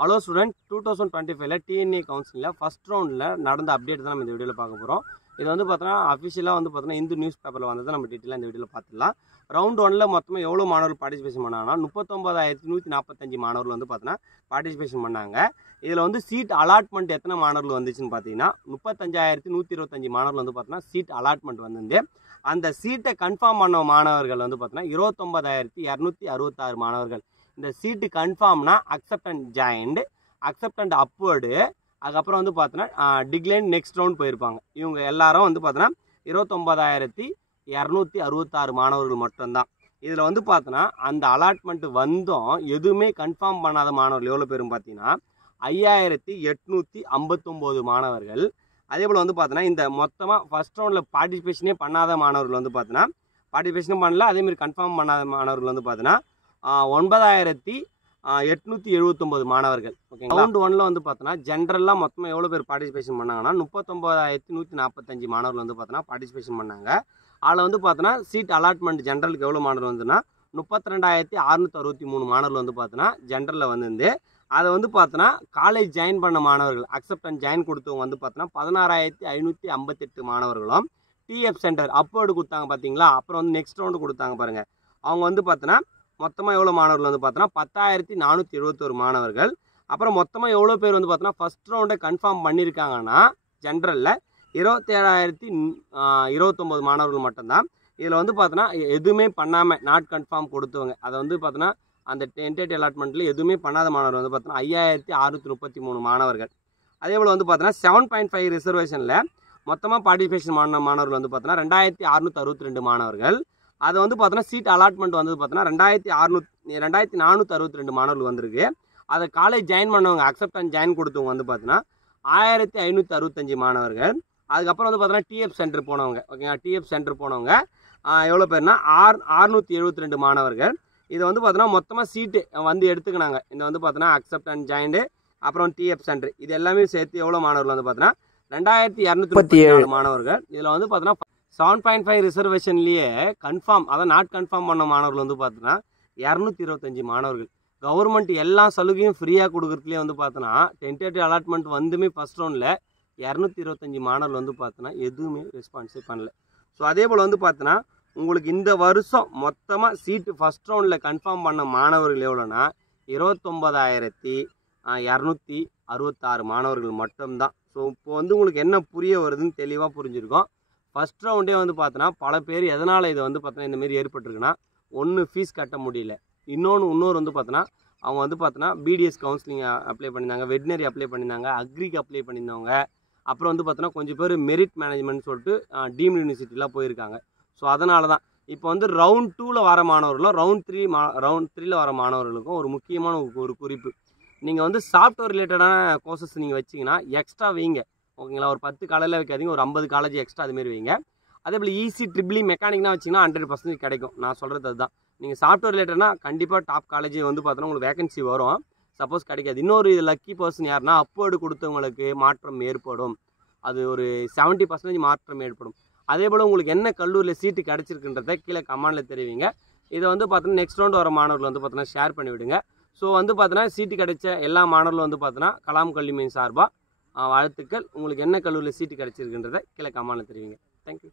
Hello student, 2025 DNA கவுன்சிலில் first ரவுண்டில் நடந்த அப்டேட் தான் நம்ம இந்த வீடியோவில் பார்க்க போகிறோம். இது வந்து பார்த்தோன்னா அஃபிஷியலாக வந்து பார்த்தோன்னா இந்து நியூஸ் பேப்பரில் வந்தது நம்ம டீட்டெயிலாக இந்த வீடியோவில் பார்த்துடலாம். ரவுண்ட் 1ல் மொத்தமாக எவ்வளோ மாணவர்கள் பார்ட்டிசிபேஷன் பண்ணாங்கன்னா 39,145 மாணவர்கள் வந்து பார்த்தோன்னா பார்ட்டிசிபேஷன் பண்ணாங்க. இதில் வந்து சீட் அலாட்மெண்ட் எத்தனை மாணவர்கள் வந்துச்சுன்னு பார்த்தீங்கன்னா 35,125 மாணவர்கள் வந்து பார்த்தோன்னா சீட் அலாட்மெண்ட் வந்து அந்த சீட்டை கன்ஃபார்ம் பண்ண மாணவர்கள் வந்து பார்த்தோன்னா 29,266 மாணவர்கள். இந்த சீட்டு கன்ஃபார்ம்னா accept and join, accept and upward, அதுக்கப்புறம் வந்து பார்த்தோன்னா டிக்ளைன் நெக்ஸ்ட் ரவுண்ட் போயிருப்பாங்க. இவங்க எல்லாரும் வந்து பார்த்தோன்னா 29,266 மாணவர்கள் மட்டும்தான். இதில் வந்து பார்த்தோன்னா அந்த அலாட்மெண்ட் வந்தும் எதுவுமே கன்ஃபார்ம் பண்ணாத மாணவர்கள் எவ்வளோ பேரும் பார்த்தீங்கன்னா 5,859 மாணவர்கள். அதே போல் வந்து பார்த்தோன்னா இந்த மொத்தமாக ஃபஸ்ட் ரவுண்டில் பார்ட்டிசிபேஷனே பண்ணாத மாணவர்கள் வந்து பார்த்தோன்னா பார்ட்டிசிபேஷனும் பண்ணல, அதேமாதிரி கன்ஃபார்ம் பண்ணாத மாணவர்கள் வந்து பார்த்தோன்னா 9,879 மாணவர்கள். ஓகேங்களா. ரவுண்ட் 1ல் வந்து பார்த்தோன்னா ஜென்ரலாக மொத்தமாக எவ்வளோ பேர் பார்ட்டிசிபேஷன் பண்ணாங்கன்னா 39,145 மாணவர்கள் வந்து பார்த்தோன்னா பார்ட்டிசிபேஷன் பண்ணாங்க. அதில் வந்து பார்த்தோன்னா சீட் அலாட்மெண்ட் ஜென்ரலுக்கு எவ்வளோ மாணவர்கள் வந்துன்னா 32,663 மாணவர்கள் வந்து பார்த்தோன்னா ஜென்ரலில் வந்து அதை வந்து பார்த்தோன்னா காலேஜ் ஜாயின் பண்ண மாணவர்கள் அக்செப்ட் அண்ட் ஜாயின் கொடுத்தவங்க வந்து பார்த்தோன்னா 16,558 மாணவர்களும், டிஎஃப் சென்டர் அப்வர்டு கொடுத்தாங்க பார்த்தீங்களா, அப்புறம் வந்து நெக்ஸ்ட் ரவுண்டு கொடுத்தாங்க பாருங்கள், அவங்க வந்து பார்த்தோன்னா மொத்தமாக எவ்வளோ மாணவர்கள் வந்து பார்த்தோன்னா 10,471 மாணவர்கள். அப்புறம் மொத்தமாக எவ்வளோ பேர் வந்து பார்த்தோன்னா ஃபஸ்ட் ரவுண்டை கன்ஃபார்ம் பண்ணியிருக்காங்கன்னா ஜென்ரலில் 27,029 மாணவர்கள் மட்டும்தான். இதில் வந்து பார்த்தோன்னா எதுவுமே பண்ணாமல் நாட் கன்ஃபார்ம் கொடுத்தவங்க, அதை வந்து பார்த்தோன்னா அந்த டென்டேட்டிவ் அலாட்மெண்ட்டில் எதுவுமே பண்ணாத மாணவர்கள் வந்து பார்த்தோன்னா 5,633 மாணவர்கள். அதே போல் வந்து பார்த்தோன்னா 7.5 ரிசர்வேஷனில் மொத்தமாக பார்ட்டிசிபேஷன் பண்ண மாணவர்கள் வந்து பார்த்தோன்னா 2,662 மாணவர்கள். அதை வந்து பார்த்தோன்னா சீட் அலாட்மெண்ட் வந்து பார்த்தோன்னா 2,462 மாணவர்கள் வந்திருக்கு. அதை காலேஜ் ஜாயின் பண்ணவங்க அக்செப்ட் அண்ட் ஜாயின் கொடுத்தவங்க வந்து பார்த்தோன்னா 1,565 மாணவர்கள். அதுக்கப்புறம் வந்து பார்த்தோன்னா டிஎஃப் சென்டர் போனவங்க, ஓகேங்களா, டிஎஃப் சென்டர் போனவங்க எவ்வளோ பேர்னா 672 மாணவர்கள். இதை வந்து பார்த்தோன்னா மொத்தமாக சீட்டு வந்து எடுத்துக்கினாங்க. இந்த வந்து பார்த்தோன்னா அக்செப்ட் அண்ட் ஜாயின்டு அப்புறம் டிஎஃப் சென்டர் இது எல்லாமே சேர்த்து எவ்வளோ மாணவர்கள் வந்து பார்த்தோன்னா 2,237 மாணவர்கள். இதில் வந்து பார்த்தோன்னா 7.5 ரிசர்வேஷன்லேயே கன்ஃபார்ம், அதான் நாட் கன்ஃபார்ம் பண்ண மாணவர்கள் வந்து பார்த்தோன்னா 225 மாணவர்கள். கவர்மெண்ட் எல்லா சலுகையும் ஃப்ரீயாக கொடுக்குறதுலேயே வந்து பார்த்தோன்னா டென்டேட்டிவ் அலாட்மெண்ட் வந்துமே ஃபஸ்ட் ரவுண்டில் 225 மாணவர்கள் வந்து பார்த்தோன்னா எதுவுமே ரெஸ்பான்ஸே பண்ணல. ஸோ அதே போல் வந்து பார்த்தோன்னா உங்களுக்கு இந்த வருஷம் மொத்தமாக சீட்டு ஃபஸ்ட் ரவுண்டில் கன்ஃபார்ம் பண்ண மாணவர்கள் எவ்வளோன்னா 29,266 மாணவர்கள் மட்டும்தான். ஸோ இப்போ வந்து உங்களுக்கு என்ன புரிய வருதுன்னு தெளிவாக புரிஞ்சிருக்கும். ஃபஸ்ட் ரவுண்டே வந்து பார்த்தோன்னா பல பேர் எதனால் இதை வந்து பார்த்தோன்னா இந்தமாரி ஏற்பட்டிருக்குன்னா, ஒன்று ஃபீஸ் கட்ட முடியல, இன்னொரு வந்து பார்த்தோன்னா அவங்க வந்து பார்த்தோன்னா பிடிஎஸ் கவுன்சிலிங் அப்ளை பண்ணியிருந்தாங்க, வெட்னரி அப்ளை பண்ணியிருந்தாங்க, அக்ரிக்கு அப்ளை பண்ணியிருந்தவங்க, அப்புறம் வந்து பார்த்தோன்னா கொஞ்சம் பேர் மெரிட் மேனேஜ்மெண்ட் சொல்லிட்டு டீம்டு யூனிவர்சிட்டிலாம் போயிருக்காங்க. ஸோ அதனால தான் இப்போ வந்து ரவுண்ட் 2ல் வர மாணவர்களும் ரவுண்ட் 3ல் வர மாணவர்களுக்கும் ஒரு முக்கியமான ஒரு குறிப்பு, நீங்கள் வந்து சாஃப்ட்வேர் ரிலேட்டடான கோர்சஸ் நீங்கள் வச்சிங்கன்னா எக்ஸ்ட்ரா வைங்க, ஓகேங்களா. ஒரு 10 காலேஜில் வைக்காதீங்க, ஒரு 50 காலேஜ் எக்ஸ்ட்ரா அதுமாரி வைங்க. அதே போல் ஈஸி ட்ரிபிளி மெக்கானிக்னா வச்சிங்கன்னா 100% கிடைக்கும். நான் சொல்கிறது அதுதான். நீங்கள் சாஃப்ட்வேர் ரிலேட்டட்னா கண்டிப்பாக டாப் காலேஜ் வந்து பார்த்தோன்னா உங்களுக்கு வேகன்சி வரும். சப்போஸ் கிடைக்காது, இன்னொரு இது லக்கி பர்சன் யாருன்னா அப்வர்டு கொடுத்தவங்களுக்கு மாற்றம் ஏற்படும், அது ஒரு 70% மாற்றம் ஏற்படும். அதே போல் உங்களுக்கு என்ன கல்லூரியில் சீட்டு கிடச்சிருக்குன்றதை கீழே கமெண்டில் தெரிவிங்க. இதை வந்து பார்த்தோன்னா நெக்ஸ்ட் ரவுண்ட் வர மாணவர்கள் வந்து பார்த்தோன்னா ஷேர் பண்ணிவிடுங்க. ஸோ வந்து பார்த்தோன்னா சீட்டு கிடைச்ச எல்லா மாணவர்களும் வந்து பார்த்தோன்னா கலாம் கல்வி மையம் சார்பாக வாழ்த்துக்கள். உங்களுக்கு என்ன கல்லூரியில் சீட்டு கிடச்சிருக்குன்றதை கீழே கமெண்டில் தெரிவிங்க. தேங்க்யூ.